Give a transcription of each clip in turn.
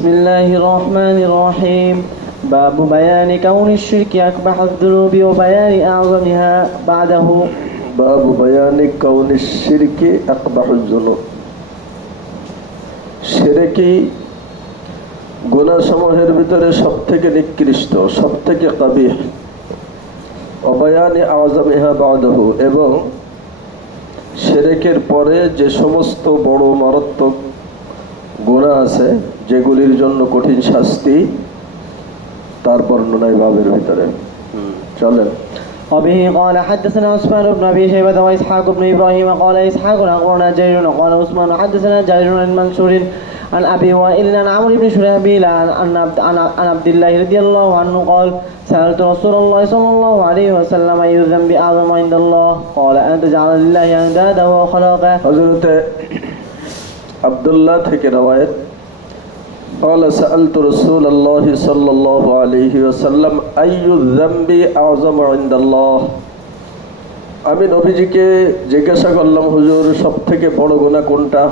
بسم الله الرحمن الرحيم باب بيان كون الشرك أقبح الذنوب وبيان أعظمها بعده باب بيان كون الشرك أقبح الذنوب শিরকি গুনাহ সমূহের ভিতরে সবথেকে নিকৃষ্ট, সবথেকে কাবিহ। অবায়ানি আযমিহা বাদাহু, এবং শিরকের পরে যে সমস্ত বড় মারাত্মক গুনাহ আছে যেগুলির জন্য কঠিন শাস্তি, তার বর্ণনায় বাবের ভিতরে। চলেন। وبه قال حدثنا عثمان بن ابي شيبه واسحاق بن ابراهيم قال اسحاق اخبرنا جرير قال عثمان حدثنا جرير عن منصور عن ابي وائل عن عمرو بن شرحبيل عن عبد الله رضي الله عنه قال سالت رسول الله صلى الله عليه وسلم اي الذنب اعظم عند الله قال ان تجعل لله اندادا وخلقه। হযরত আব্দুল্লাহ থেকে রওয়ায়াত قال سألت رسول الله صلى الله عليه وسلم أي الذنب أعظم عند الله। আমি নবীজিকে জিজ্ঞাসা করলাম, হুজুর সবথেকে বড় গুনাহ কোনটা?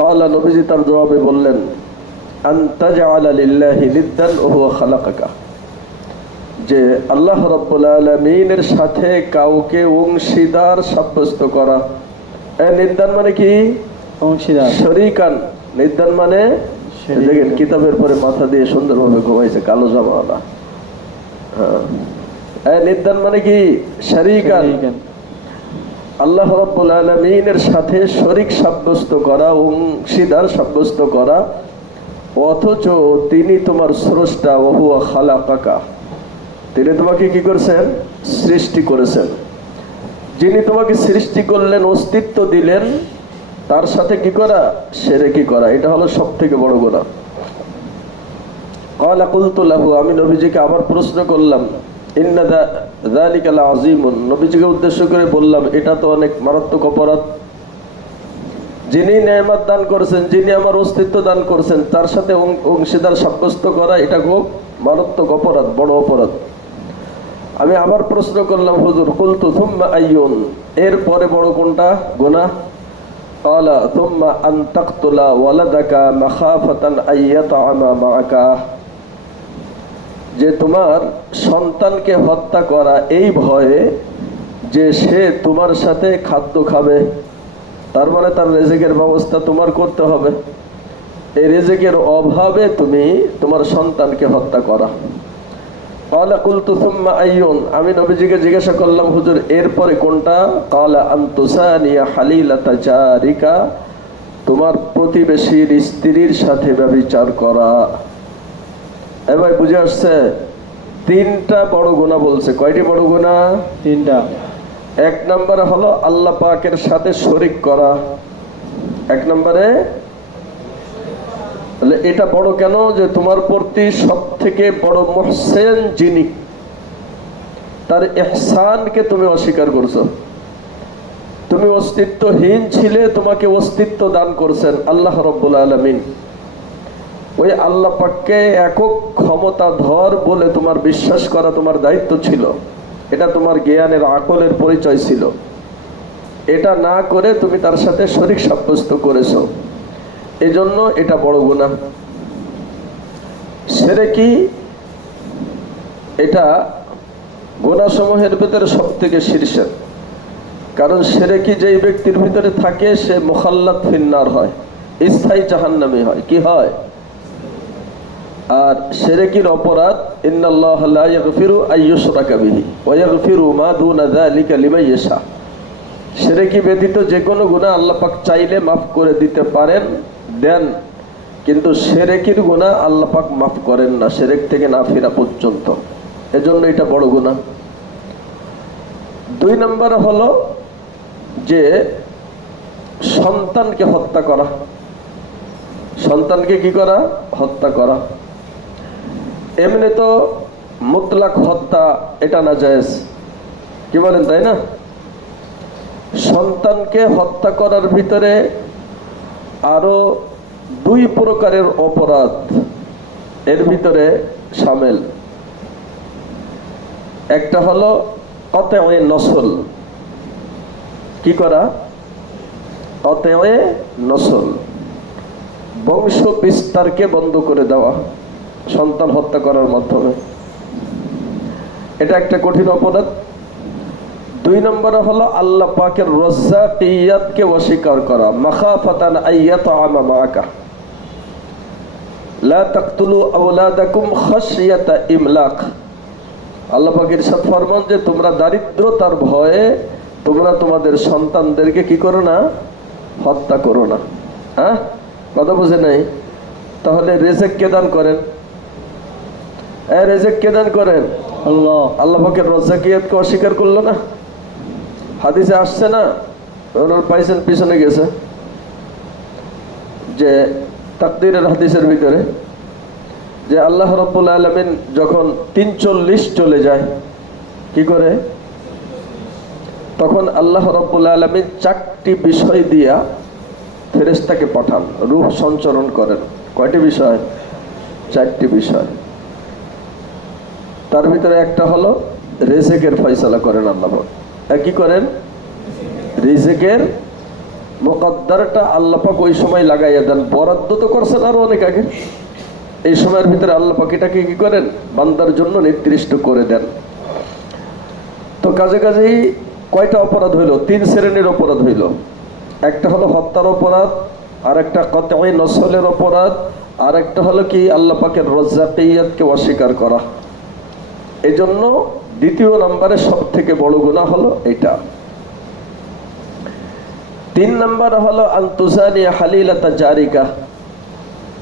قال নবীজি তার জবাবে বললেন, আন তাজআলা লিল্লাহি নিদ্দান ওয়া হুয়া খালাকাকা, যে আল্লাহ রাব্বুল আলামিনের সাথে কাউকে অংশীদার সাব্যস্ত করা। নিদ্দান মানে কি? অংশীদার। শরীকান, নিদ্দান মানে দেখেন কিতাবের পরে মাথা দিয়ে সুন্দরভাবে ঘুমাইছে কালো জামাওয়ালা। হ্যাঁ, নিদ্দান মানে কি? শরীকান, আল্লাহ রাব্বুল আলামিনের সাথে শরীক সাব্যস্ত করা, অংশীদার সাব্যস্ত করা, অথচ তিনি তোমার স্রষ্টা। ওয়া হুয়া খালাকাকা, তিনি তোমাকে কি করেছেন? সৃষ্টি করেছেন। যিনি তোমাকে সৃষ্টি করলেন, অস্তিত্ব দিলেন, তার সাথে কি করা? শিরকি করা। এটা হলো সবথেকে বড় গুনাহ। قال قلت له, আমি নবীজিকে আবার প্রশ্ন করলাম, ইন্না যালিকা লাযীমুন, নবীজিকে উদ্দেশ্য করে বললাম, এটা তো অনেক মারাত্মক অপরাধ। যিনি নেয়ামত দান করেছেন, যিনি আমার অস্তিত্ব দান করেছেন, তার সাথে অংশীদার সাব্যস্ত করা, এটা খুব মারাত্মক অপরাধ, বড় অপরাধ। আমি আবার প্রশ্ন করলাম, হুজুর কুলতু সুম্মা আইয়ুন, এরপরে বড় কোনটা গুনাহ? قال ثم أن تقتل ولدك مخافة أن يطعم معك, যে তোমার সন্তানকে হত্যা করা এই ভয়ে যে সে তোমার সাথে খাদ্য খাবে। তার মানে তার রিজিকের ব্যবস্থা তোমার করতে হবে। এই রিজিকের অভাবে তুমি তোমার সন্তানকে হত্যা করা। قال قلت ثم أيون, আমি নবীজিকে জিজ্ঞাসা করলাম, হুজুর এরপরে কোনটা? قال أن تساني حليلة جارك, তোমার প্রতিবেশীর স্ত্রীর সাথে ব্যভিচার করা। এবার বুঝে আসছে? তিনটা বড় গুনাহ বলছে। কয়টি বড় গুনাহ? তিনটা। এক নম্বরে হলো আল্লাহ পাকের সাথে শরীক করা। এক নম্বরে এটা বড় কেন? যে তোমার প্রতি সব থেকে বড় মুহসিন যিনি, তার ইহসানকে তুমি অস্বীকার করছো। তুমি অস্তিত্বহীন ছিলে, তোমাকে অস্তিত্ব দান করছেন আল্লাহ রাব্বুল আলামিন। ওই আল্লাহ পাককে একক ক্ষমতাধর বলে তোমার বিশ্বাস করা তোমার দায়িত্ব ছিল। এটা তোমার জ্ঞানের আকলের পরিচয় ছিল। এটা না করে তুমি তার সাথে শরীক সাব্যস্ত করেছো, এজন্য এটা বড় গুনাহ। শিরকি এটা গুনাহ সমূহের ভিতরে সবথেকে শীর্ষে। কারণ শিরকি যেই ব্যক্তির ভিতরে থাকে সে মুখাল্লাদ ফিন্নার হয়, স্থায়ী জাহান্নামী হয়। কি হয়? আর শিরকির অপরাধ, ইন্নাল্লাহ লা ইয়াগফিরু আইয়ুশরাকা বিহি ওয়া ইয়াগফিরু মা দুনা যালিকা লিমান ইয়াশা। শিরকি ব্যতীত যে কোনো গুনাহ আল্লাহ পাক চাইলে মাফ করে দিতে পারেন, দেন, কিন্তু শিরকির গুনাহ আল্লাহ পাক মাফ করেন না শিরক থেকে না ফেরা পর্যন্ত। এজন্য এটা বড় গুনাহ। দুই নম্বর হলো যে সন্তানকে হত্যা করা। সন্তানকে কি করা? হত্যা করা। এমনি তো মুতলাক হত্যা এটা না জায়েজ, কি বলেন, তাই না? সন্তানকে হত্যা করার ভিতরে আরো দুই প্রকারের অপরাধ এর ভিতরে শামিল। একটা হলো কতয়ে নসল, কি করা? কতয়ে নসল, বংশ বিস্তারকে বন্ধ করে দেওয়া সন্তান হত্যা করার মাধ্যমে, এটা একটা কঠিন অপরাধ। 2 নম্বরে হলো আল্লাহ পাকের রাজ্জাকিয়াতকে অস্বীকার করা, মাখাফাতান আইয়াতআমা মাআকা, লা তাকতুলু আওলাদাকুম খাশিয়াতা ইমলাক। আল্লাহ পাক ইরশাদ ফরমান যে তোমরা দারিদ্রতার ভয়ে তোমরা তোমাদের সন্তানদেরকে কি করো না, হত্যা করো না। হ্যাঁ, কথা বুঝে নাই? তাহলে রিজিক কে দান করেন? রিজিক কে দান করেন? আল্লাহ। আল্লাহ পাকের রাজ্জাকিয়াতকে অস্বীকার করলো না। হাদিসে আসছে না, ওনার পাইছেন পিছনে গেছে যে তাকদীরের হাদিসের ভিতরে যে আল্লাহ রাব্বুল আলামিন যখন 340 চলে যায় কি করে, তখন আল্লাহ রাব্বুল আলামিন 4টি বিষয় দিয়া ফেরেশতাকে পাঠান, রূহ সঞ্চরণ করেন। কয়টি বিষয়? 4টি বিষয়। তার ভিতরে একটা হলো রিজিকের ফয়সালা করেন আল্লাহ। কি করেন? রিজিকের মুকদ্দারটা আল্লাহ পাক ওই সময় লাগাইয়া দেন। বরাদ্দ তো করছেন আরো অনেক আগে, এই সময়ের ভিতরে আল্লাহ পাক এটাকে কি করেন, বান্দার জন্য নির্দিষ্ট করে দেন। তো কাজে কাজেই কয়টা অপরাধ হইল? 3 শ্রেণীর অপরাধ হইল। একটা হলো হত্যার অপরাধ, আর একটা কতঈ নসলের অপরাধ, আর একটা হলো কি আল্লাহ পাকের রাজ্জাকিয়াতকে অস্বীকার করা। এজন্য 2 নম্বরে সব থেকে বড় গুনাহ হলো এটা। 3 নম্বর হলো আনতুজানি হালিলাতা জারিকা,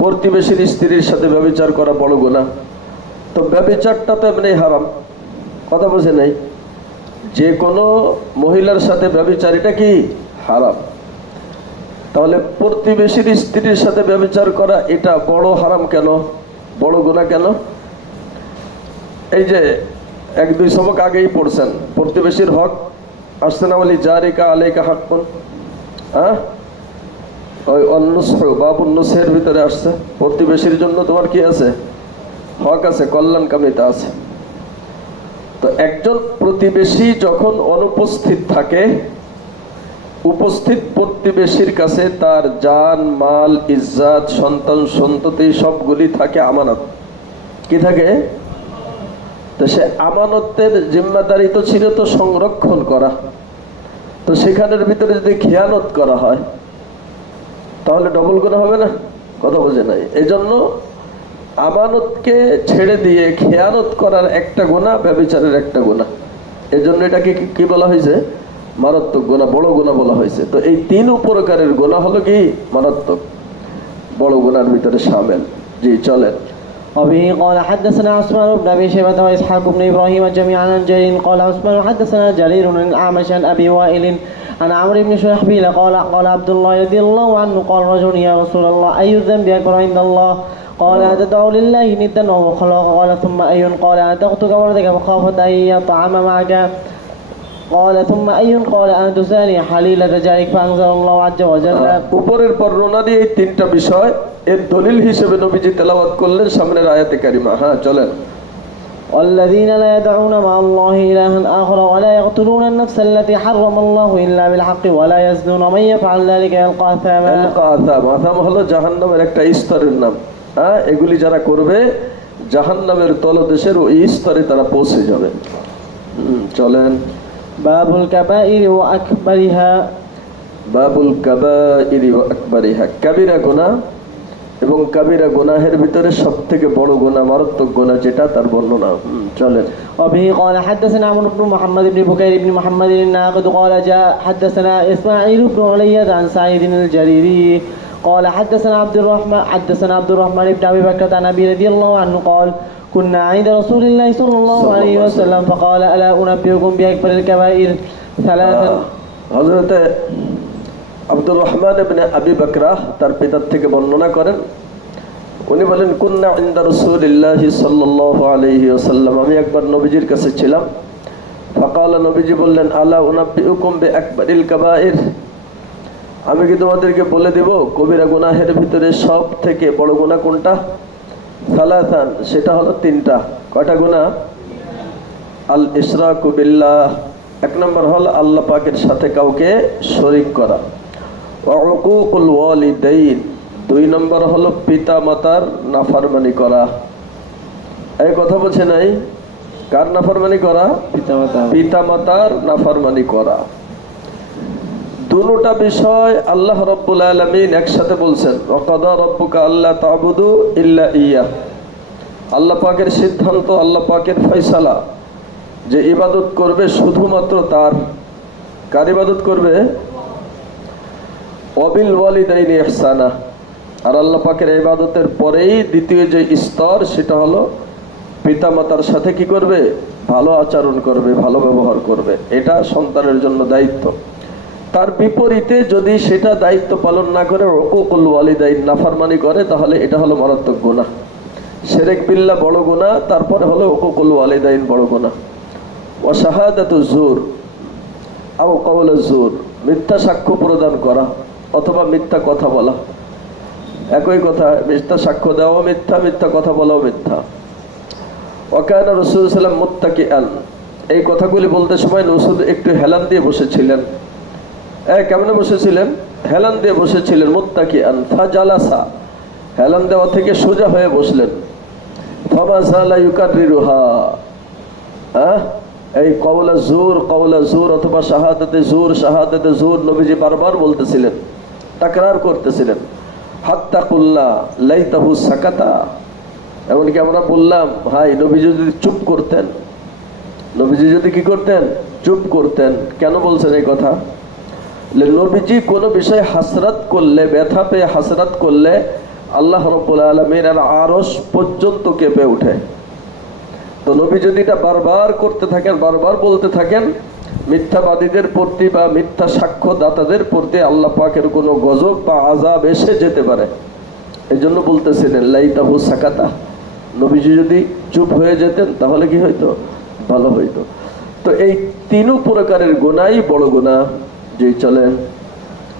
প্রতিবেশীর স্ত্রীর সাথে ব্যভিচার করা বড় গুনাহ। তো ব্যভিচারটা তো এমনি হারাম, কথা বুঝে নাই? যে কোনো মহিলার সাথে ব্যভিচারিটা কি হারাম। তাহলে প্রতিবেশীর স্ত্রীর সাথে ব্যভিচার করা এটা বড় হারাম কেন, বড় গুনাহ কেন? এই যে 1-2 সবক আগেই পড়ছেন, প্রতিবেশীর হক আসছে না, বলি জারিকা আলাইকা হাক্কুন। হ্যাঁ, ওই বাবুন নুসের ভিতরে আসছে, প্রতিবেশীর জন্য তোমার কি আছে, হক আছে, কল্যাণ কামিতা আছে। তো একজন প্রতিবেশী যখন অনুপস্থিত থাকে, উপস্থিত প্রতিবেশীর কাছে তার জান মাল ইজ্জত সন্তান সন্ততি সবগুলি থাকে আমানত। কি থাকে? তো সে আমানতের জিম্মাদারি তো ছিল তো সংরক্ষণ করা। তো সেখানের ভিতরে যদি খেয়ানত করা হয় তাহলে ডবল গুনাহ হবে না, কথা বোঝে নাই? এজন্য আমানতকে ছেড়ে দিয়ে খেয়ানত করার একটা গুনাহ, ব্যভিচারের একটা গুনাহ। এজন্য এটাকে কি বলা হয়েছে? মারাত্মক গুনাহ, বড় গুনাহ বলা হয়েছে। তো এই 3 প্রকারের গুনাহ হলো কি মারাত্মক, বড় গুনাহর ভিতরে শামিল। জি চলেন। وبه قال حدثنا عثمان بن ابي شيبه واسحاق بن ابراهيم جميعا عن جرير قال عثمان حدثنا جرير عن الاعمش عن ابي وائل عن عمرو بن شرحبيل قال عبد الله رضي الله عنه قال رجل يا رسول الله اي الذنب اكبر عند الله؟ قال ان تدعو لله ندا وهو خلق. قال ثم اي؟ قال ان تقتل ولدك مخافه ان يطعم معك. قال ثم اي؟ قال ان تزاني حليلة جارك. فانزل الله عز وجل উপরের বর্ণনা দিয়ে এই 3টা বিষয় এর দলিল হিসেবে নবীজি তেলাওয়াত করলেন সামনের আয়াতে কারিমা। হ্যাঁ চলেন। والذين لا يدعون مع الله إلها آخر ولا يقتلون النفس التي حرم الله إلا بالحق ولا يزنون ومن يفعل ذلك يلقى أثاما. আসাম হলো জাহান্নামের একটা স্তরের নাম। হ্যাঁ, এগুলি যারা করবে জাহান্নামের তলদেশের ওই স্তরে তারা পৌঁছে যাবে। চলেন। বাবুল কাবাইর ওয়া আকবারিহা, বাবুল কাবাইর ওয়া আকবারিহা, কাবিরা গুনাহ এবং কাবিরা গুনাহের ভিতরে সবথেকে বড় গুনাহ মারাত্মক গুনাহ যেটা তার বর্ণনা। চলেন। وبه قال حدثنا عمرو بن محمد بن بكير بن محمد الناقد قال جاء حدثنا اسماعيل بن علية عن سعيد الجريري قال حدثنا عبد الرحمن بن ابي بكر عن ابي رضي الله عنه قال كنا عند رسول الله صلى الله عليه وسلم فقال الا انبئكم باكبر الكبائر ثلاثا. হযরত আব্দুর রহমান ইবনে আবি বকরা তার পিতার থেকে বর্ণনা করেন, উনি বলেন কুন্না ইনদা রাসূলিল্লাহি সাল্লাল্লাহু আলাইহি ওয়াসাল্লাম, আমি একবার নবীজির কাছে ছিলাম। ফাকালা, নবীজি বললেন আলা উনাব্বিউকুম বিআকবারিল কাবাইর, আমি কি তোমাদেরকে বলে দেব কবিরা গুনাহের ভিতরে সব থেকে বড় গুনাহ কোনটা? সালাসান, সেটা হলো 3টা। কয়টা গুনাহ? আল ইশরাকু বিল্লাহ, 1 নম্বর হলো আল্লাহ পাকের সাথে কাউকে শরীক করা। ওয়া উকুকুল ওয়ালিদাইন, 2 নম্বর হলো পিতা মাতার নাফরমানি করা। এই কথা বলছে নাই, কার নাফরমানি করা? পিতামাতা। পিতা মাতার নাফরমানি করা। দুটোটা বিষয় আল্লাহ রাব্বুল আলামিন একসাথে বলছেন, ওয়াকাদা রাব্বুকা আল্লা তা'বুদু ইল্লা ইয়্যাহ। আল্লাহ পাকের সিদ্ধান্ত, আল্লাহ পাকের ফয়সালা যে ইবাদত করবে শুধুমাত্র তার। কার ইবাদত করবে? ওয়াবিল ওয়ালিদাইনি ইহসানা। আর আল্লাহ পাকের ইবাদতের পরেই দ্বিতীয় যে স্তর সেটা হলো পিতা মাতার সাথে কি করবে? ভালো আচরণ করবে, ভালো ব্যবহার করবে। এটা সন্তানের জন্য দায়িত্ব। তার বিপরীতে যদি সেটা দায়িত্ব পালন না করে উকুকুল ওয়ালিদাইন, নাফরমানি করে, তাহলে এটা হলো মারাত্মক গুনাহ। শিরক বিল্লাহ বড় গুনাহ, তারপরে হলো উকুকুল ওয়ালিদাইন বড় গুনাহ। ওয়া শাহাদাতু যুর আও কাওলু যুর, মিথ্যা সাক্ষ্য প্রদান করা অথবা মিথ্যা কথা বলা। একই কথা, মিথ্যা সাক্ষ্য দেওয়া মিথ্যা, মিথ্যা কথা বলাও মিথ্যা। ওয়া কানা রাসূলুল্লাহ সাল্লাল্লাহু আলাইহি ওয়াসাল্লাম মুত্তাকিআন, এই কথাগুলি বলতে সময় রাসূল একটু হেলান দিয়ে বসেছিলেন। কেমনে বসেছিলেন? হেলান দিয়ে বসেছিলেন। মুত্তাকিআন ফাজালাসা, হেলান দেওয়া থেকে সোজা হয়ে বসলেন। ফামাযালা ইউকাররিরুহা, এই কওলা জুর অথবা শাহাদাতে জুর নবীজি বারবার বলতেছিলেন, তাকরার করতেছিলেন। হাত্তা কুল্লা লাইতাহু সাকাতা, এমনকি আমরা বললাম, ভাই নবীজি যদি চুপ করতেন, নবীজি যদি কি করতেন? চুপ করতেন। কেন বলছেন এই কথা? নবীজি কোনো বিষয়ে হাসরাত করলে, ব্যথা পেয়ে হাসরাত করলে আল্লাহ রাব্বুল আলামিন এর আরশ পর্যন্ত কেঁপে ওঠে। তো নবী যদি এটা বারবার করতে থাকেন, বারবার বলতে থাকেন, মিথ্যাবাদীদের প্রতি বা মিথ্যা সাক্ষ্য দাতাদের প্রতি আল্লাহ পাকের কোনো গজব বা আযাব এসে যেতে পারে। এই জন্য বলতেছিলেন লাইতাহু সাকাতা, নবীজি যদি চুপ হয়ে যেতেন তাহলে কি হইতো? ভালো হইতো। তো এই 3 প্রকারের গুনাহই বড় গুনাহ। জি চলেন।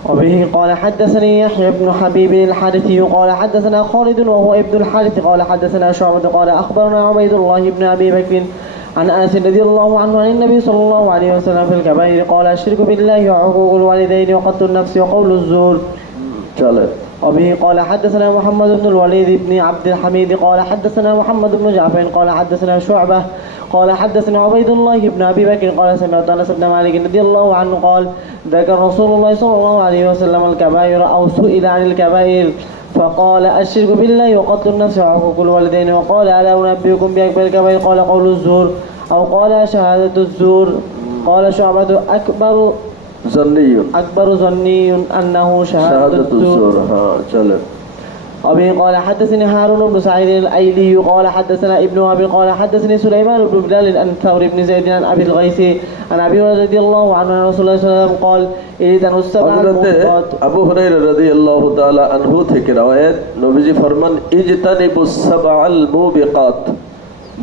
وبه قال حدثني يحيى بن حبيب الحارثي قال حدثنا خالد وهو ابن الحارث قال حدثنا شعبة قال أخبرنا عبيد الله بن أبي بكر عن أنس رضي الله عنه عن النبي صلى الله عليه وسلم في الكبائر قال الشرك بالله وعقوق الوالدين وقتل النفس وقول الزور. وبه قال حدثنا محمد بن الوليد بن عبد الحميد قال حدثنا محمد بن جعفر قال حدثنا شعبة قال حدثنا عبيد الله بن ابي بكر قال سمعت انس بن مالك رضي الله عنه قال ذكر رسول الله صلى الله عليه وسلم الكبائر او سئل عن الكبائر فقال الشرك بالله وقتل النفس وعقوق الوالدين وقال الا انبئكم باكبر الكبائر قال قول الزور او قال شهادة الزور قال شعبة اكبر ظني انه شهادة الزور. أبي قال حدثني هارون بن سعيد الأيلي قال حدثنا ابن أبي قال حدثني سليمان بن بلال عن ثور بن زيد عن أبي الغيث عن أبي هريرة رضي الله عنه أن رسول الله صلى الله عليه وسلم قال إذا السبع الموبقات. আবু হুরায়রা রাদিয়াল্লাহু তাআলা আনহু থেকে রওয়ায়াত, নবীজি ফরমান ইজতানিবুস সাবআল মুবিকাত।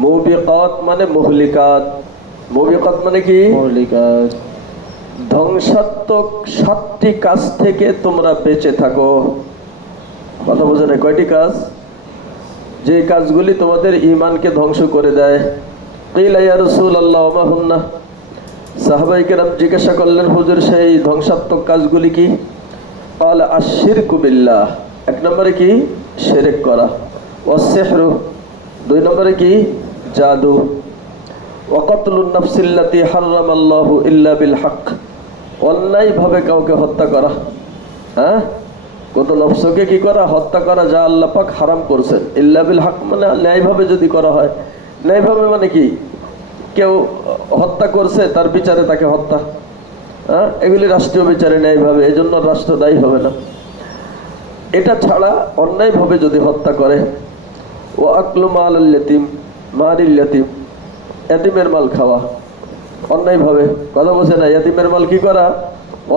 মুবিকাত মানে মুহলিকাত। মুবিকাত মানে কি? মুহলিকাত। ধ্বংসাত্মক 7টি কাজ থেকে তোমরা বেঁচে থাকো। কথা বোঝে না? কয়টি কাজ? যে কাজগুলি তোমাদের ঈমানকে ধ্বংস করে দেয়। কিলা ইয়া রাসূলুল্লাহ মা হুন্না, সাহাবায়ে কেরাম জিজ্ঞাসা করলেন, হুজুর সেই ধ্বংসাত্মক কাজগুলি কি? ক্বালা আশ-শিরকু বিল্লাহ, 1 নম্বরে কি? শিরক করা। ওয়াস সিহরু, 2 নম্বরে কি? জাদু। ওয়া কতলুন নাফসিল্লাতী হারামাল্লাহু ইল্লা বিল হক, অন্যায়ভাবে কাউকে হত্যা করা। কত নফসকে কি করা? হত্যা করা, যা আল্লাহ পাক হারাম করছেন। ইল্লা বিল হক মানে ন্যায়ভাবে যদি করা হয়। ন্যায়ভাবে মানে কি? কেউ হত্যা করছে, তার বিচারে তাকে হত্যা। এগুলি রাষ্ট্রীয় বিচারে ন্যায়ভাবে, এজন্য রাষ্ট্র দায়ী হবে না। এটা ছাড়া অন্যায়ভাবে যদি হত্যা করে, ও আকলু মাল ইয়াতিম, মালিল ইয়াতিম, ইয়াতিমের মাল খাওয়া অন্যায়ভাবে। কথা বলছে না? ইয়াতিমের মাল কি করা?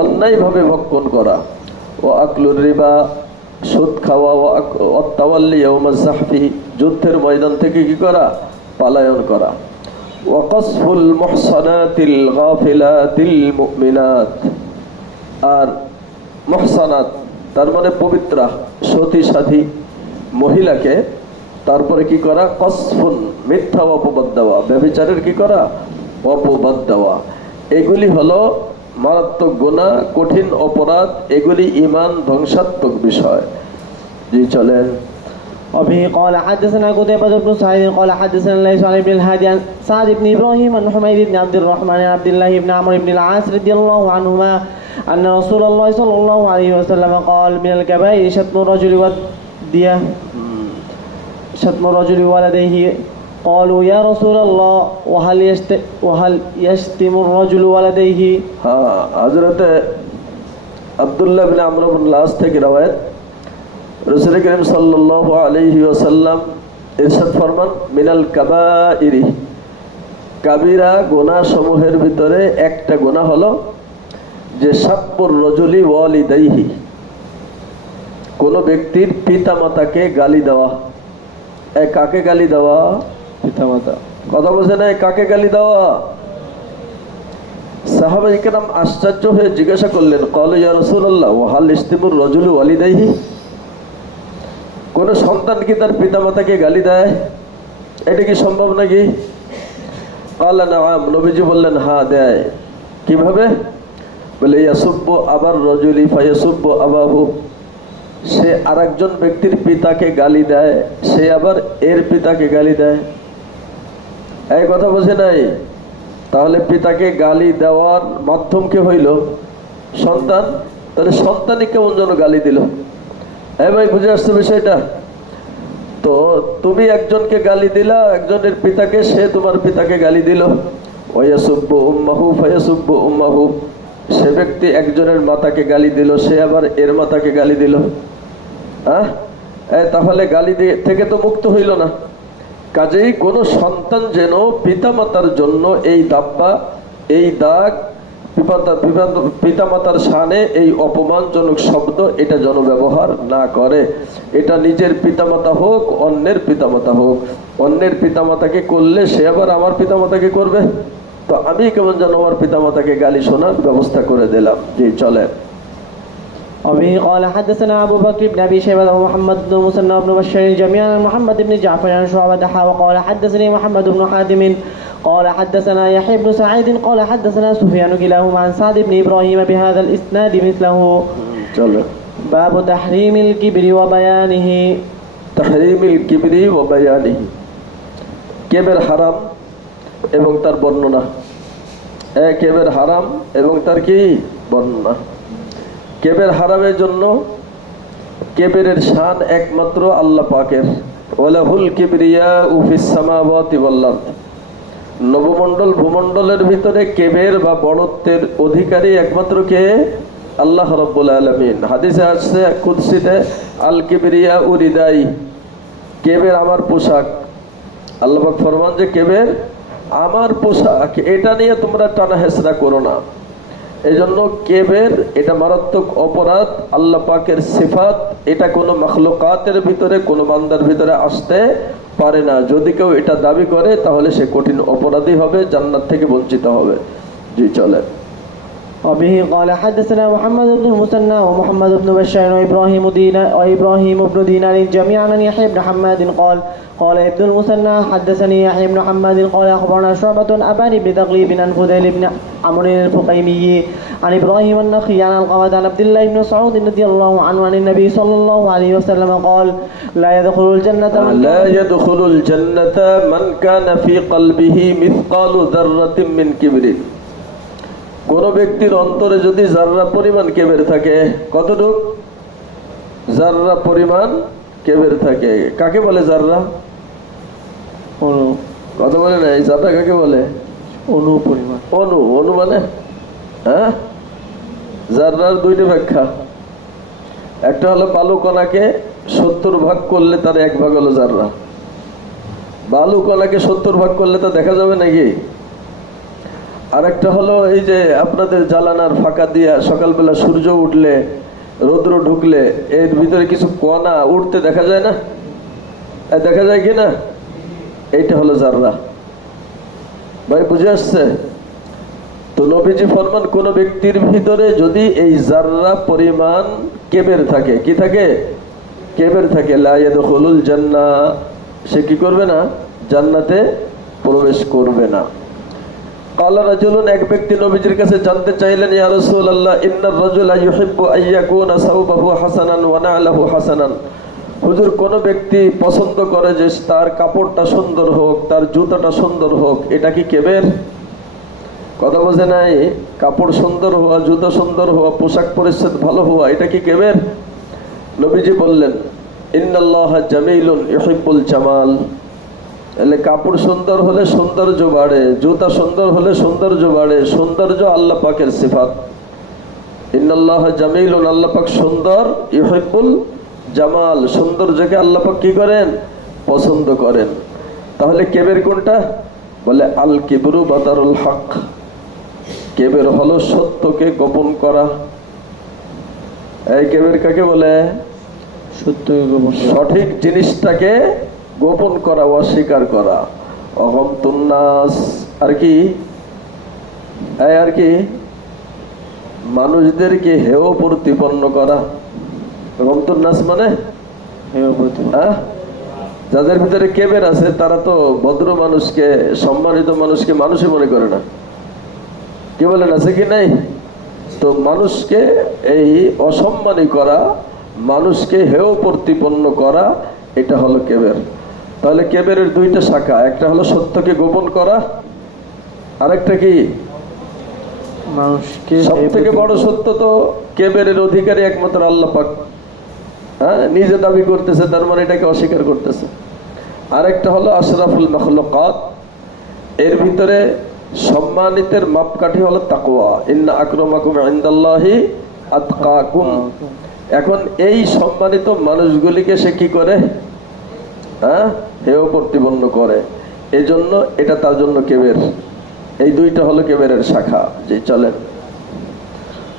অন্যায়ভাবে ভক্ষণ করা। ও আকলুর রিবা, সুদ খাওয়া। ও তাওয়াল্লি ইয়াউমাজ যাহফি, যুদ্ধের ময়দান থেকে কি করা? পালায়ন করা। ও কসফুল মুহসানাতিল গাফিলাতিল মুমিনাত, আর মুহসানাত তার মানে পবিত্রা, সতী সাধী মহিলাকে তারপরে কি করা? কসফুন, মিথ্যা অপবাদ দেওয়া, ব্যভিচারের কি করা? অপবাদ দেওয়া। এগুলি হলো মারাত্মক গুনাহ, কঠিন অপরাধ। এগুলি ঈমান ধ্বংসাত্মক বিষয়। জি চলেন। وبه قال حدثنا قتيبة بن سعيد قال حدثنا ليس عن ابن الهادي عن سعد بن إبراهيم عن حميد بن عبد الرحمن عن عبد الله بن عمرو بن العاص رضي الله عنهما أن رسول الله صلى الله عليه وسلم قال من الكبائر شتم الرجل والدية شتم الرجل ولديه قالوا يا رسول الله وهل يشتم الرجل ولديه হ্যাঁ, হযরতে আব্দুল্লাহ বিন আমর বিন লাস থেকে রওয়ায়াত, রাসূল করিম সাল্লাল্লাহু আলাইহি ওয়াসাল্লাম ইরশাদ ফরমান মিনাল কাবাইরি, কাবিরা গুনাহ সমূহের ভিতরে একটা গুনাহ হলো যে সাব্বুর রজুলি ওয়ালিদাইহি, কোন ব্যক্তির পিতামাতাকে গালি দেওয়া। কাকে গালি দেওয়া? পিতামাতা। কথা বলছে না, কাকে গালি দেওয়া? সাহাবায়ে কেরাম আশ্চর্য হয়ে জিজ্ঞাসা করলেন, ক্বালু ইয়া রাসূলুল্লাহ ওয়া হাল ইসতিমুর রাজুলু ওয়ালিদাইহি, কোন সন্তান কি তার পিতামাতাকে গালি দেয়? এটা কি সম্ভব নাকি? ক্বালা নাআম, নবীজি বললেন হ্যাঁ দেয়। কিভাবে? বলে ইয়াসুব্বু আবার রাজুলি ফায়াসুব্বু আবাহু, সে আরেকজন ব্যক্তির পিতাকে গালি দেয়, সে আবার এর পিতাকে গালি দেয়। এই কথা বোঝে নাই? তাহলে পিতাকে গালি দেওয়ার মাধ্যম কে হইল? সন্তান। তাহলে সন্তানই কেমন যেন গালি দিল। হ্যাঁ ভাই, বুঝে আসছে বিষয়টা? তো তুমি একজনকে গালি দিলা, একজনের পিতাকে, সে তোমার পিতাকে গালি দিল। ওয়ায়াসুব্বু উম্মাহু ফায়াসুব্বু উম্মাহু, সে ব্যক্তি একজনের মাতাকে গালি দিল, সে আবার এর মাতাকে গালি দিল। তাহলে গালি থেকে তো মুক্ত হইল না। কাজেই কোন সন্তান যেন পিতামাতার জন্য এই দাব্বা, এই দাগ, পিতামাতার শানে এই অপমানজনক শব্দ এটা যেন ব্যবহার না করে। এটা নিজের পিতামাতা হোক, অন্যের পিতামাতা হোক। অন্যের পিতামাতাকে করলে সে আবার আমার পিতামাতাকে করবে, তো আমি কেমন যেন আমার পিতামাতাকে গালি শোনার ব্যবস্থা করে দিলাম। জি চলে। وبه قال حدثنا أبو بكر بن أبي شيبة ومحمد بن المثنى بن بشير جميعا عن محمد بن جعفر عن شعبة وقال حدثني محمد بن حاتم قال حدثنا يحيى بن سعيد قال حدثنا سفيان كلاهما عن سعد بن إبراهيم بهذا الإسناد مثله. باب تحريم الكبر وبيانه. تحريم الكبر وبيانه, কেবের হারাম এবং তার বর্ণনা। কেবের হারাম এবং তার কি বর্ণনা। কেবের হারামের জন্য কেবেরের শান একমাত্র আল্লাহ পাকের। ওয়ালাহুল কিবরিয়াউ ফিস সামাওয়াতি ওয়াল আরদ, নবমণ্ডল ভূমণ্ডলের ভিতরে কেবের বা বড়ত্বের অধিকারী একমাত্র কে? আল্লাহ রাব্বুল আলামিন। হাদিসে আসছে কুদসিতে, আল কিবরিয়াউ রিদাই, কেবের আমার পোশাক। আল্লাহ পাক ফরমান যে কেবের আমার পোশাক, এটা নিয়ে তোমরা টানা হেসরা করো না। এই জন্য কেবের এটা মারাত্মক অপরাধ, আল্লাহ পাকের সিফাত, এটা কোনো মাখলুকাতের ভিতরে, কোনো বান্দার ভিতরে আসতে পারে না। যদি কেউ এটা দাবি করে তাহলে সে কঠিন অপরাধী হবে, জান্নাত থেকে বঞ্চিত হবে। জি চলে। وبه قال حدثنا محمد بن المثنى ومحمد بن بشير وإبراهيم بن دينار جميعا عن يحيى بن حماد قال ابن المثنى حدثني يحيى بن حماد قال أخبرنا شعبة أباني بن تغليب عن فضيل بن عمرو الفقيمي عن إبراهيم النخعي عن القمة عن عبد الله بن مسعود رضي الله عنه عن النبي صلى الله عليه وسلم قال لا يدخل الجنة من كان في قلبه مثقال ذرة من كبر. কোন ব্যক্তির অন্তরে যদি জাররা পরিমাণ কেবের থাকে, কতটুক? জাররা পরিমাণ কেবের থাকে। কাকে বলে জাররা? অনু। কথা বলে না, এই জাররা কাকে বলে? অনু পরিমাণ। অনু। অনু মানে জাররার দুইটা ব্যাখ্যা। একটা হলো বালু কণাকে 70 ভাগ করলে তার 1 ভাগ হলো জাররা। বালু কণাকে 70 ভাগ করলে তা দেখা যাবে নাকি? আরেকটা হলো এই যে আপনাদের জালানার ফাঁকা দিয়া সকালবেলা সূর্য উঠলে, রৌদ্র ঢুকলে এর ভিতরে কিছু কণা উঠতে দেখা যায় না? দেখা যায় কি না? এইটা হলো জাররা। ভাই বুঝে আসছে? তো নবীজি ফরমান কোন ব্যক্তির ভিতরে যদি এই জাররা পরিমাণ কেবের থাকে, কি থাকে? কেবের থাকে, লা ইয়াদখুলুল জান্নাহ, সে কি করবে না? জান্নাতে প্রবেশ করবে না। قال رجل, এক ব্যক্তি নবীজির কাছে জানতে চাইলেন, ইয়া রাসূলুল্লাহ ইন্নার রাজুলা ইউহিব্বু আন ইয়াকুনা সাওবাহু হাসানান ওয়া না'লাহু হাসানান হুজুর কোন ব্যক্তি পছন্দ করে যে তার কাপড়টা সুন্দর হোক, তার জুতাটা সুন্দর হোক, এটা কি কেবের? কথা বোঝে নাই? কাপড় সুন্দর হওয়া, জুতা সুন্দর হওয়া, পোশাক পরিচ্ছদ ভালো হওয়া, এটা কি কেবের? নবীজি বললেন ইন্নাল্লাহা জামিলুন ইউহিব্বুল জামাল। এলে কাপড় সুন্দর হলে সৌন্দর্য বাড়ে, জুতা সুন্দর হলে সৌন্দর্য বাড়ে। সৌন্দর্য আল্লাহ পাকের সিফাত। ইন্নাল্লাহা জামিলুন, আল্লাহ পাক সুন্দর, ইউহিব্বুল জামাল, সৌন্দর্যকে আল্লাহ পাক কি করেন? পছন্দ করেন। তাহলে কেবের কোনটা? বলে আল কিবরু বাতারুল হক। কেবের হলো সত্যকে গোপন করা। এই কেবের কাকে বলে? সত্যকে গোপন করা। সঠিক জিনিসটাকে গোপন করা, অস্বীকার করা। অগমতুন নাস, আর কি? আর কি? মানুষদেরকে হেয় প্রতিপন্ন করা। অগমতুন নাস মানে হেয় প্রতিপন্ন। যাদের ভিতরে কেবের আছে তারা তো ভদ্র মানুষকে, সম্মানিত মানুষকে মানুষই মনে করে না। কি বলেন, আছে কি নাই? তো মানুষকে এই অসম্মানী করা, মানুষকে হেয় প্রতিপন্ন করা, এটা হলো কেবের। তাহলে কেবেরের দুইটা শাখা, একটা হলো সত্যকে গোপন করা, আরেকটা কি? মানুষকে সব থেকে বড় সত্য তো কেবেরের অধিকারী একমাত্র আল্লাহ পাক। নিজে দাবি করতেছে, তার মানে এটাকে অস্বীকার করতেছে। আরেকটা হলো আশরাফুল মাখলুকাত, এর ভিতরে সম্মানিতের মাপকাঠি হলো তাকওয়া। ইন্না আকরামাকুম ইনদাল্লাহি আতকাকুম। এখন এই সম্মানিত মানুষগুলিকে সে কি করে? হেয় প্রতিপন্ন করে। এই জন্য এটা তার জন্য কেবের। এই দুইটা হলো কেবেরের শাখা। যে চলেন।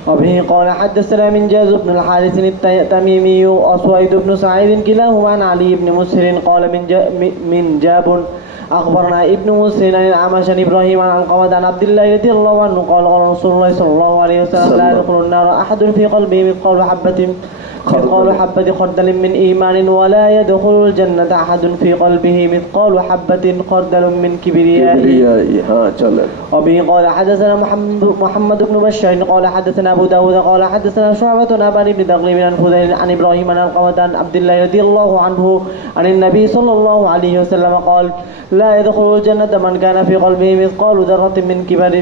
وبه قال حدثنا من جاز بن الحارث التميمي وسويد بن سعيد كلاهما عن علي بن مسهر قال من جاب أخبرنا ابن مسهر عن الأعمش عن إبراهيم عن علقمة عن عبد الله رضي الله عنه قال قال رسول الله صلى الله عليه وسلم لا يدخل النار أحد في قلبه مثقال حبة خردل من إيمان ولا يدخل الجنة أحد في قلبه مثقال حبة خردل من كبرياء. وبه قال حدثنا محمد بن بشار قال حدثنا أبو داود قال حدثنا شعبة عن ابن تغليب عن فضيل عن إبراهيم عن علقمة عن عبد الله رضي الله عنه عن النبي صلى الله عليه وسلم قال لا يدخل الجنة من كان في قلبه مثقال ذرة من كبر.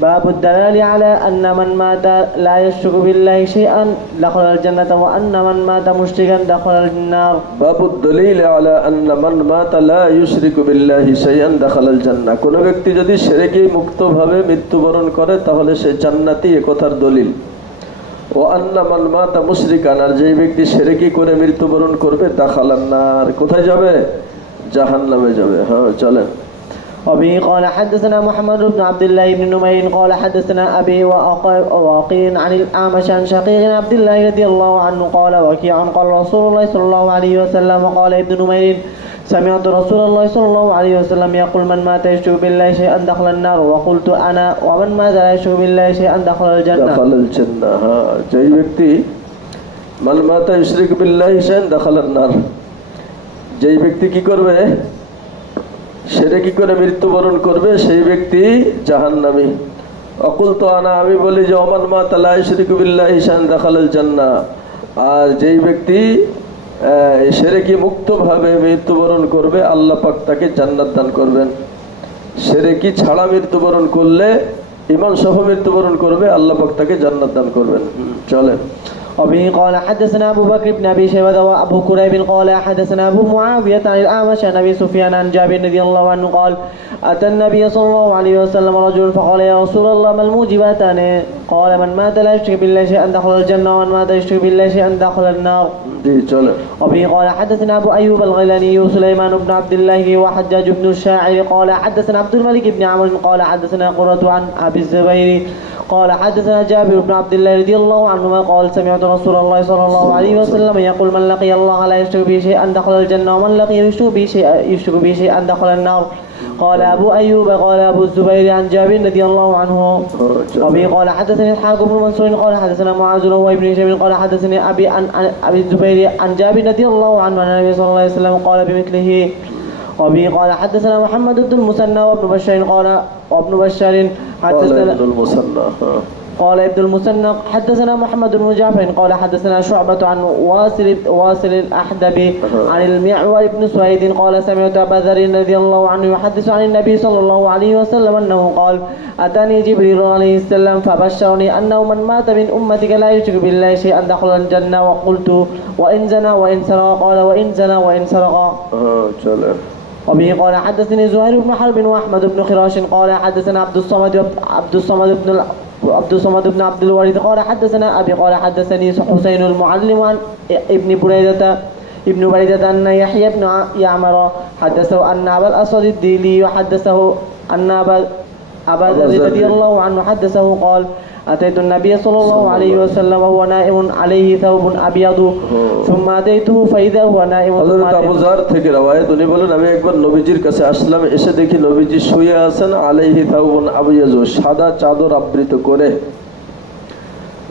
باب الدلال على أن من مات لا يشرك بالله شيئا دخل الجنة وأن من مات مشركا دخل النار. باب الدليل على أن من مات لا يشرك بالله شيئا دخل الجنة. কোন ব্যক্তি যদি শিরকে মুক্তভাবে মৃত্যুবরণ করে তাহলে সে জান্নাতি, এ কথার দলিল। وأن من مات مشركا, আর যে ব্যক্তি শিরকি করে মৃত্যুবরণ করবে দাখালান নার, কোথায় যাবে? জাহান্নামে যাবে। হ্যাঁ চলেন। وبه قال حدثنا محمد بن عبد الله بن نمير قال حدثنا أبي وقيل عن الأعمش عن شقيق عبد الله رضي الله عنه قال وكيع قال رسول الله صلى الله عليه وسلم قال ابن نمير سمعت رسول الله صلى الله عليه وسلم يقول من مات يشرك بالله شيئا دخل النار وقلت أنا ومن مات لا يشرك بالله شيئا دخل الجنة. যেই ব্যক্তি মান মাতা ইশরিক বিল্লাহি শাইআন দাখালান নার, যেই ব্যক্তি কি করবে? শিরকি করে মৃত্যুবরণ করবে, সেই ব্যক্তি জাহান্নামী। অকুলতু আনা, আমি বলি যে ওমান মাতা লা ইশরিকু বিল্লাহি শাইআন দাখালাল জান্নাহ, আর যেই ব্যক্তি শিরকি মুক্তভাবে মৃত্যুবরণ করবে আল্লাহ পাক তাকে জান্নাত দান করবেন। শিরকি ছাড়া মৃত্যুবরণ করলে, ঈমান সহ মৃত্যুবরণ করবে, আল্লাহ পাক তাকে জান্নাত দান করবেন। চলেন। وبه قال حدثنا أبو بكر بن أبي شيبة وأبو كريب قال حدثنا أبو معاوية عن الأعمش عن أبي سفيان عن جابر رضي الله عنه قال أتى النبي صلى الله عليه وسلم رجل فقال يا رسول الله ما الموجباتان؟ قال من مات لا يشرك بالله شيئا دخل الجنة ومن مات يشرك بالله شيئا دخل النار. وبه قال حدثنا أبو أيوب الغيلاني وسليمان بن عبد الله وحجاج بن الشاعر قال حدثنا عبد الملك بن عمرو قال حدثنا قرة عن أبي الزبير قال حدثنا جابر بن عبد الله رضي الله عنهما قال سمعت رسول الله صلى الله عليه وسلم يقول من لقي الله لا يشرك به شيئا دخل الجنة ومن لقي يشرك به شيئا دخل النار. قال أبو أيوب قال أبو الزبير عن جابر رضي الله عنه. وبه قال حدثني إسحاق بن منصور قال حدثنا معاذ وهو ابن هشام قال حدثني أبي عن أبي الزبير عن جابر رضي الله عنه عن النبي صلى الله عليه وسلم قال بمثله. وبه قال حدثنا محمد بن المثنى وابن بشار قال وابن بشار حدثنا قال ابن المثنى حدثنا محمد بن جعفر قال حدثنا شعبة عن واصل الأحدبي عن المعور بن سويد قال سمعت أبا ذر رضي الله عنه يحدث عن النبي صلى الله عليه وسلم أنه قال أتاني جبريل عليه السلام فبشرني أنه من مات من أمتك لا يشرك بالله شيئا دخل الجنة وقلت وإن زنى وإن سرق قال وإن زنى وإن سرق. وبه قال حدثني زهير بن حرب وأحمد بن خراش قال حدثنا عبد الصمد بن عبد الوارث قال حدثنا أبي قال حدثني حسين المعلم عن ابن بريدة أن يحيى بن يعمر حدثه أن أبا الأسود الديلي حدثه أن أبا ذر رضي الله عنه حدثه قال أتيت النبي صلى الله عليه وسلم وهو نائم عليه ثوب أبيض ثم أتيته فإذا هو نائم. হযরত আবু যার থেকে রওয়ায়াত উনি বলেন আমি একবার নবীজির কাছে আসলাম, এসে দেখি নবীজি শুয়ে আছেন আলাইহি থাউবুন আবিয়াজু, সাদা চাদর আবৃত করে।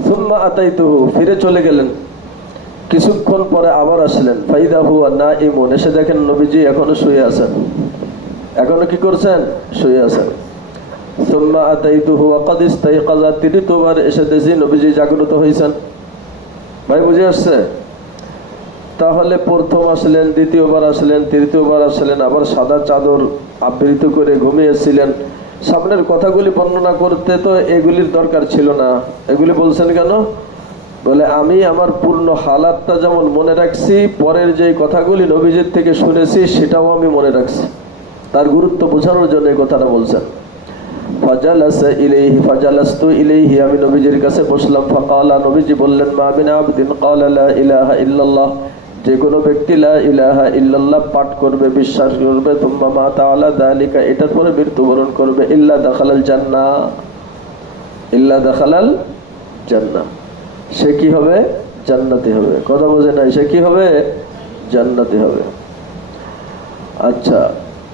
সুম্মা আতাইতুহু, ফিরে চলে গেলেন। কিছুক্ষণ পরে আবার আসলেন, ফাইদা হুয়া নাইমুন, এসে দেখেন নবীজি এখনো শুয়ে আছেন। এখনো কি করছেন? শুয়ে আছেন। সুম্মা আতাইতুহু ওয়া ক্বাদ ইস্তাইকাযা, তৃতীয়বার এসে দেখি নবীজি জাগ্রত হয়েছেন। ভাই বুঝে আসছে? তাহলে প্রথম আসলেন, দ্বিতীয়বার আসলেন, তৃতীয়বার আসলেন, আবার সাদা চাদর আবৃত করে ঘুমিয়েছিলেন। সামনের কথাগুলি বর্ণনা করতে তো এগুলির দরকার ছিল না। এগুলি বলছেন কেন? বলে আমি আমার পূর্ণ হালাতটা যেমন মনে রাখছি, পরের যে কথাগুলি নবীজির থেকে শুনেছি সেটাও আমি মনে রাখছি। তার গুরুত্ব বোঝানোর জন্য এই কথাটা বলছেন। ফাজালাসা ইলাইহি ফাজালাস্তু ইলাইহি, আমি নবীজির কাছে বসলাম। ফাকালা, নবীজি বললেন মা মিন আবদিন ক্বালা লা ইলাহা ইল্লাল্লাহ, যে কোনো ব্যক্তি লা ইলাহা ইল্লাল্লাহ পাঠ করবে, বিশ্বাস করবে, তুম্মা মাতা আলা যালিকা, এটার পরে মৃত্যুবরণ করবে, ইল্লা দাখালাল জান্নাহ, ইল্লা দাখালাল জান্নাহ, সে কি হবে? জান্নাতি হবে। কথা বোঝে নাই? সে কি হবে? জান্নাতি হবে। আচ্ছা,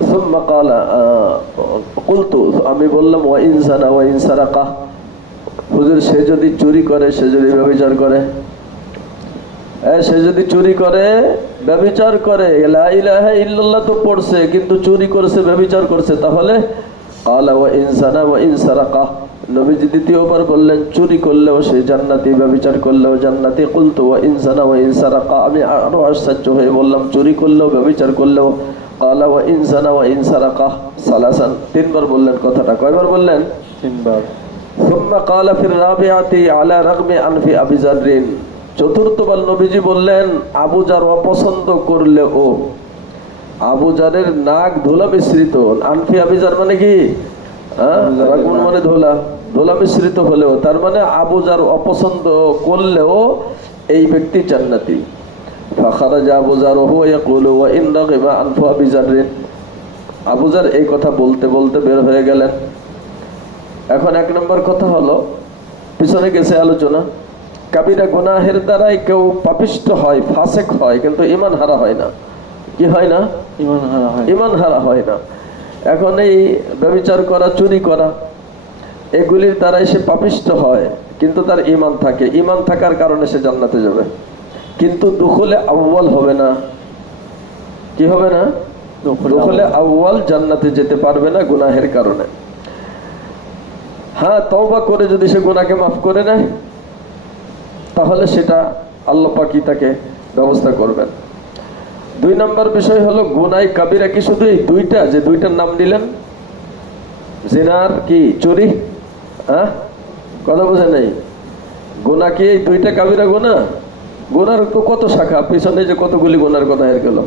সুম্মা ক্বালা কুলতু, আমি বললাম ওয়া ইন জানা ওয়া ইন সারাকা, হুজুর সে যদি চুরি করে, সে যদি ব্যভিচার করে, সে যদি চুরি করে, ব্যভিচার করে, লা ইলাহা ইল্লাল্লাহ তো পড়ছে কিন্তু চুরি করছে, ব্যভিচার করছে, তাহলে ক্বালা ওয়া ইন জানা ওয়া ইন সারাকা, নবীজি দ্বিতীয়বার বললেন চুরি করলেও সে জান্নাতি, ব্যভিচার করলেও জান্নাতি। কুলতু ওয়া ইন জানা ওয়া ইন সারাকা, আমি আরো আশ্চর্য হয়ে বললাম চুরি করলেও ব্যভিচার করলেও। ক্বালা ওয়া ইন জানা ওয়া ইন সারাকা সালাসান, তিনবার বললেন কথাটা। কয়বার বললেন? তিনবার। সুম্মা ক্বালা ফির রাবিআতি আলা রাগমি আনফি আবি যাররিন, চতুর্থবার নবীজি বললেন আবু যার অপছন্দ করলেও, আবু যারের নাক ধুলা মিশ্রিত, আনফি আবি যার মানে কি? রাগুন মানে ধোলা, ধোলা মিশ্রিত হলেও, তার মানে আবু যার অপছন্দ করলেও এই ব্যক্তি জান্নাতি। ফাখারাজা আবু যার ওয়া ইয়াকুলু ওয়া ইন রাগিবা আনফু আবি যাররিন, আবু যার এই কথা বলতে বলতে বের হয়ে গেলেন। এখন এক নম্বর কথা হলো, পিছনে গেছে আলোচনা, কাবিরা গুনাহের দ্বারাই কেউ পাপিষ্ট হয়, ফাসেক হয়, কিন্তু ঈমান হারা হয় না। কি হয় না? ঈমান হারা হয় না। এখন এই ব্যভিচার করা, চুরি করা, এগুলির দ্বারাই সে পাপিষ্ট হয়, কিন্তু তার ঈমান থাকে। ঈমান থাকার কারণে সে জান্নাতে যাবে, কিন্তু দুখুলে আউয়াল হবে না। কি হবে না? দুখুলে আউয়াল জান্নাতে যেতে পারবে না গুনাহের কারণে। হ্যাঁ, তওবা করে যদি সে গুনাহকে মাফ করে নেয় তাহলে সেটা আল্লাহ পাকই তাকে ব্যবস্থা করবেন। দুই নম্বর বিষয় হলো গুনাহ কাবিরা কি শুধু এই দুইটা, যে দুইটার নাম দিলেন, জিনার কি চুরি? কথা বোঝে নাই? গুনাহ কি এই দুইটা কাবিরা গুনাহ? গুনার তো কত শাখা, পিছনে যে কতগুলি গুনার কথা এর গেল,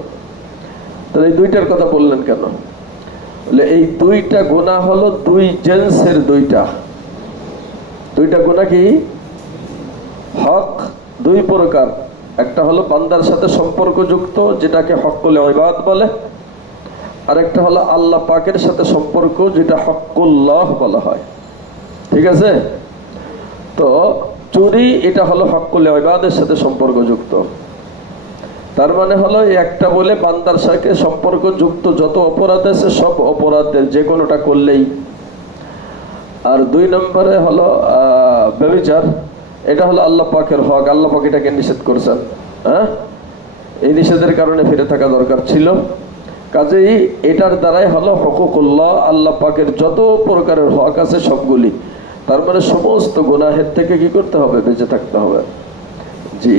তাহলে এই দুইটার কথা বললেন কেন? বলে এই দুইটা গুনাহ হলো দুই জিনসের দুইটা গুনাহ। কি? হক দুই প্রকার, একটা হলো বান্দার সাথে সম্পর্কযুক্ত, যেটাকে হক্কুল ইবাদ বলে, আর একটা হলো আল্লাহ পাকের সাথে সম্পর্ক, যেটা হক্কুল্লাহ বলা হয়। ঠিক আছে? তো চুরি এটা হলো হক্কুল ইবাদের সাথে সম্পর্কযুক্ত। তার মানে হলো একটা বলে বান্দার সাথে সম্পর্কযুক্ত যত অপরাধ আছে সব অপরাধের যে কোনোটা করলেই। আর দুই নম্বরে হলো ব্যভিচার, এটা হলো আল্লাহ পাকের হক, আল্লাহ পাক এটাকে নিষেধ করছেন। এই নিষেধের কারণে ফিরে থাকা দরকার ছিল। কাজেই এটার দ্বারাই হলো হকুকুল্লাহ, আল্লাহ পাকের যত প্রকারের হক আছে সবগুলি। তার মানে সমস্ত গুনাহের থেকে কি করতে হবে? বেঁচে থাকতে হবে। জি,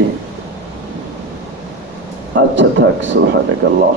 আচ্ছা থাক। সুবহানাকাল্লাহ।